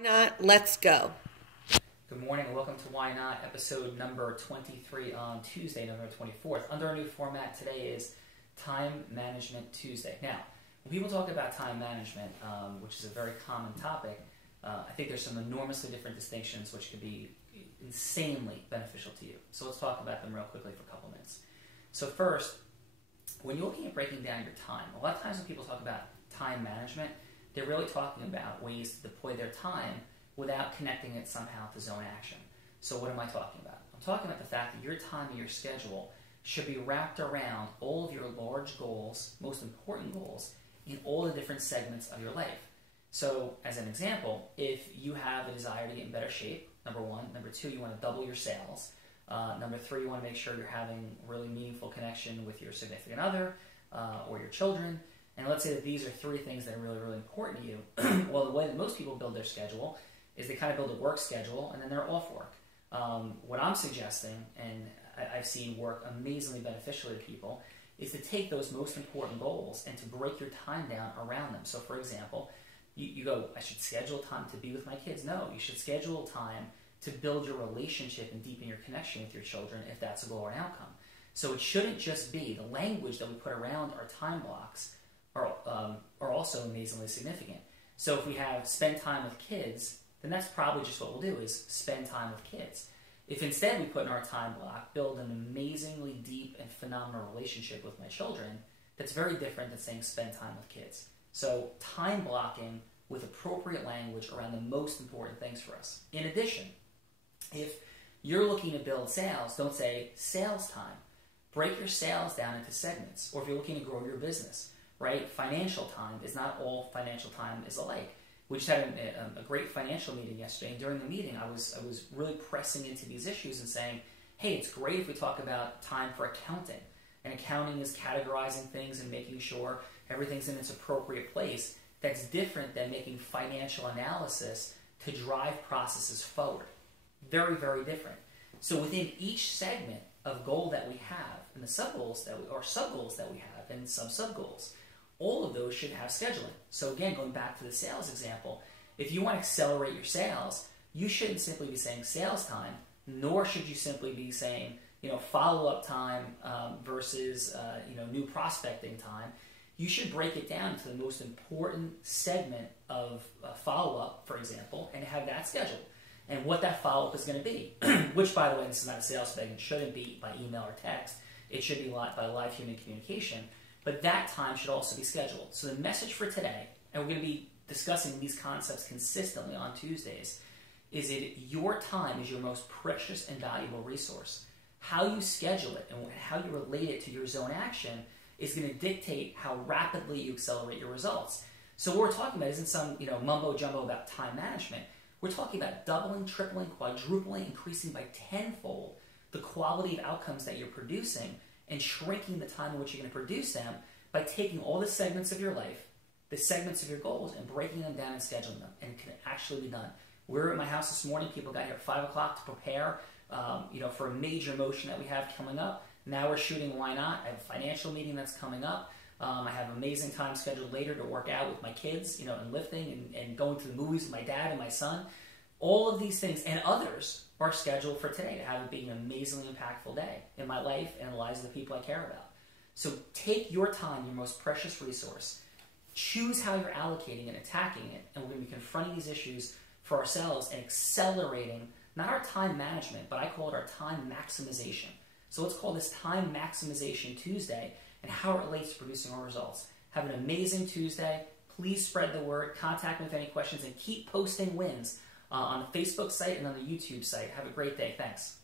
Why not? Let's go. Good morning and welcome to Why Not, episode number 23 on Tuesday, November 24th. Under our new format, today is Time Management Tuesday. Now, when people talk about time management, which is a very common topic, I think there's some enormously different distinctions which could be insanely beneficial to you. So let's talk about them real quickly for a couple minutes. So first, when you're looking at breaking down your time, a lot of times when people talk about time management, they're really talking about ways to deploy their time without connecting it somehow to zone action. So what am I talking about? I'm talking about the fact that your time and your schedule should be wrapped around all of your large goals, most important goals, in all the different segments of your life. So as an example, if you have a desire to get in better shape, number one. Number two, you want to double your sales. Number three, you want to make sure you're having really meaningful connection with your significant other or your children. And let's say that these are three things that are really, really important to you. Well, the way that most people build their schedule is they kind of build a work schedule and then they're off work. What I'm suggesting, and I've seen work amazingly beneficially to people, is to take those most important goals and to break your time down around them. So for example, you go, I should schedule time to be with my kids. No, you should schedule time to build your relationship and deepen your connection with your children if that's a goal or an outcome. So it shouldn't just be the language that we put around our time blocks are also amazingly significant. So if we have spend time with kids, then that's probably just what we'll do is spend time with kids. If instead we put in our time block, build an amazingly deep and phenomenal relationship with my children, that's very different than saying spend time with kids. So time blocking with appropriate language around the most important things for us. In addition, if you're looking to build sales, don't say sales time. Break your sales down into segments. Or if you're looking to grow your business, right? Financial time is not all financial time is alike. We just had a great financial meeting yesterday, and during the meeting, I was really pressing into these issues and saying, hey, it's great if we talk about time for accounting. And accounting is categorizing things and making sure everything's in its appropriate place. That's different than making financial analysis to drive processes forward. Very, very different. So within each segment of goal that we have, and the sub-goals that we have, and some sub-goals, all of those should have scheduling. So again, going back to the sales example, if you want to accelerate your sales, you shouldn't simply be saying sales time, nor should you simply be saying, follow-up time versus, new prospecting time. You should break it down to the most important segment of follow-up, for example, and have that scheduled. And what that follow-up is going to be, which, by the way, this is not a sales thing, it shouldn't be by email or text. It should be by live human communication. But that time should also be scheduled. So the message for today, and we're going to be discussing these concepts consistently on Tuesdays, is that your time is your most precious and valuable resource. How you schedule it and how you relate it to your zone action is going to dictate how rapidly you accelerate your results. So what we're talking about isn't some mumbo jumbo about time management. We're talking about doubling, tripling, quadrupling, increasing by tenfold the quality of outcomes that you're producing and shrinking the time in which you're going to produce them by taking all the segments of your life, the segments of your goals, and breaking them down and scheduling them. And it can actually be done. We were at my house this morning. People got here at 5 o'clock to prepare for a major motion that we have coming up. Now we're shooting Why Not. I have a financial meeting that's coming up. I have amazing time scheduled later to work out with my kids, and lifting and going to the movies with my dad and my son. All of these things and others are scheduled for today to have it be an amazingly impactful day in my life and the lives of the people I care about. So take your time, your most precious resource. Choose how you're allocating and attacking it, and we're going to be confronting these issues for ourselves and accelerating, not our time management, but I call it our time maximization. So let's call this Time Maximization Tuesday and how it relates to producing our results. Have an amazing Tuesday. Please spread the word. Contact me with any questions and keep posting wins on the Facebook site and on the YouTube site. Have a great day. Thanks.